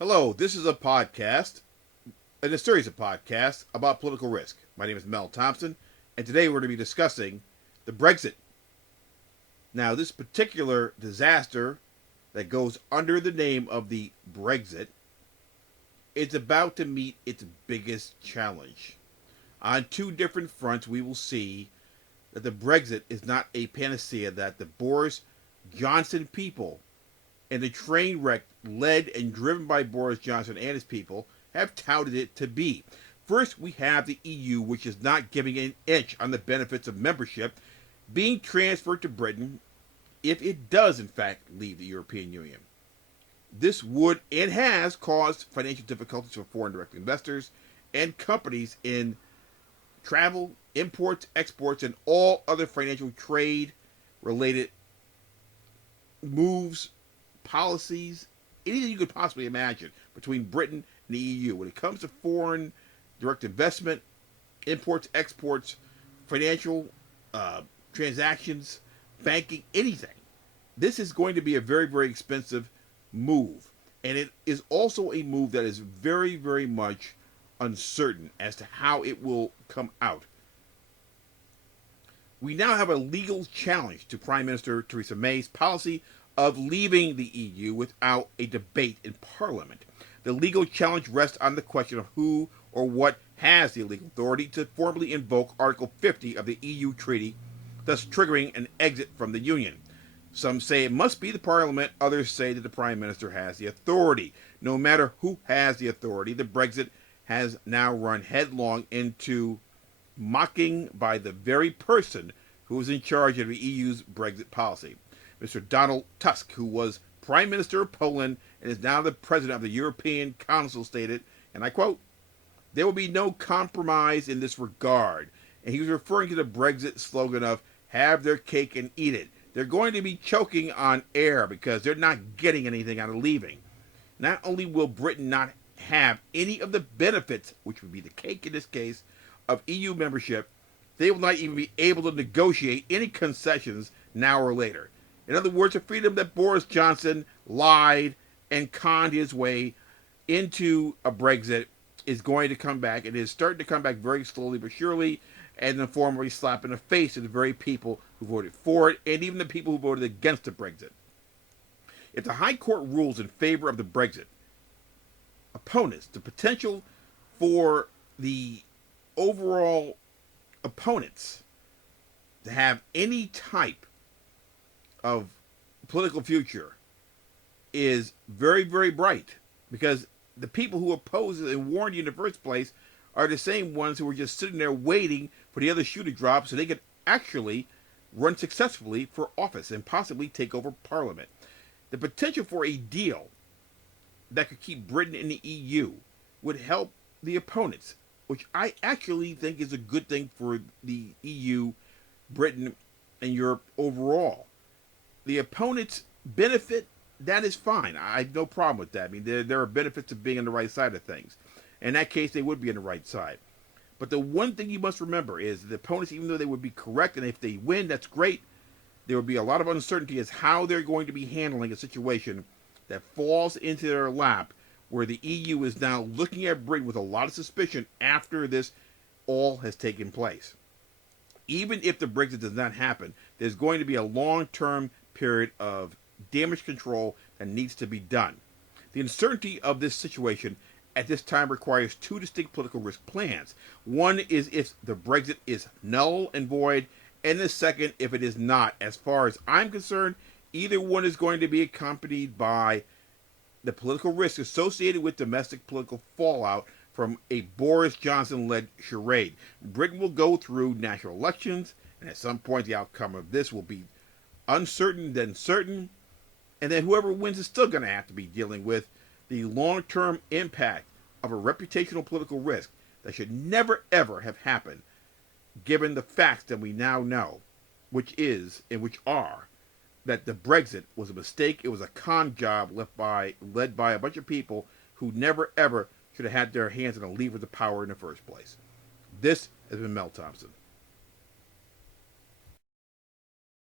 Hello, this is a podcast, in a series of podcasts about political risk. My name is Mel Thompson, and today we're going to be discussing the Brexit. Now, this particular disaster that goes under the name of the Brexit is about to meet its biggest challenge. On two different fronts, we will see that the Brexit is not a panacea, that the Boris Johnson people and the train wreck led and driven by Boris Johnson and his people have touted it to be. First, we have the EU, which is not giving an inch on the benefits of membership being transferred to Britain if it does, in fact, leave the European Union. This would and has caused financial difficulties for foreign direct investors and companies in travel, imports, exports, and all other financial trade related moves, policies, anything you could possibly imagine between Britain and the EU. When it comes to foreign direct investment, imports, exports, financial transactions, banking, anything, this is going to be a very, very expensive move. And it is also a move that is very, very much uncertain as to how it will come out. We now have a legal challenge to Prime Minister Theresa May's policy of leaving the EU without a debate in Parliament. The legal challenge rests on the question of who or what has the legal authority to formally invoke Article 50 of the EU Treaty, thus triggering an exit from the Union. Some say it must be the Parliament, others say that the Prime Minister has the authority. No matter who has the authority, the Brexit has now run headlong into mocking by the very person who is in charge of the EU's Brexit policy. Mr. Donald Tusk, who was Prime Minister of Poland and is now the President of the European Council, stated, and I quote, "There will be no compromise in this regard." And he was referring to the Brexit slogan of "have their cake and eat it." They're going to be choking on air because they're not getting anything out of leaving. Not only will Britain not have any of the benefits, which would be the cake in this case, of EU membership, they will not even be able to negotiate any concessions now or later. In other words, the freedom that Boris Johnson lied and conned his way into a Brexit is going to come back. It is starting to come back very slowly but surely, and in the form of a slap in the face of the very people who voted for it, and even the people who voted against the Brexit. If the High Court rules in favor of the Brexit, opponents, the potential for the overall opponents to have any type of political future is very, very bright, because the people who oppose it and warned you in the first place are the same ones who were just sitting there waiting for the other shoe to drop so they could actually run successfully for office and possibly take over Parliament. The potential for a deal that could keep Britain in the EU would help the opponents, which I actually think is a good thing for the EU, Britain, and Europe overall. The opponents benefit, that is fine. I have no problem with that. I mean, there are benefits of being on the right side of things. In that case, they would be on the right side. But the one thing you must remember is the opponents, even though they would be correct, and if they win, that's great, there would be a lot of uncertainty as how they're going to be handling a situation that falls into their lap, where the EU is now looking at Britain with a lot of suspicion after this all has taken place. Even if the Brexit does not happen, there's going to be a long-term period of damage control that needs to be done. The uncertainty of this situation at this time requires two distinct political risk plans. One is if the Brexit is null and void, and the second if it is not. As far as I'm concerned, either one is going to be accompanied by the political risk associated with domestic political fallout from a Boris Johnson-led charade. Britain will go through national elections, and at some point the outcome of this will be uncertain then certain, and then whoever wins is still going to have to be dealing with the long-term impact of a reputational political risk that should never ever have happened, given the facts that we now know, which are that the Brexit was a mistake. It was a con job led by a bunch of people who never ever should have had their hands on a lever of power in the first place. This has been Mel Thompson.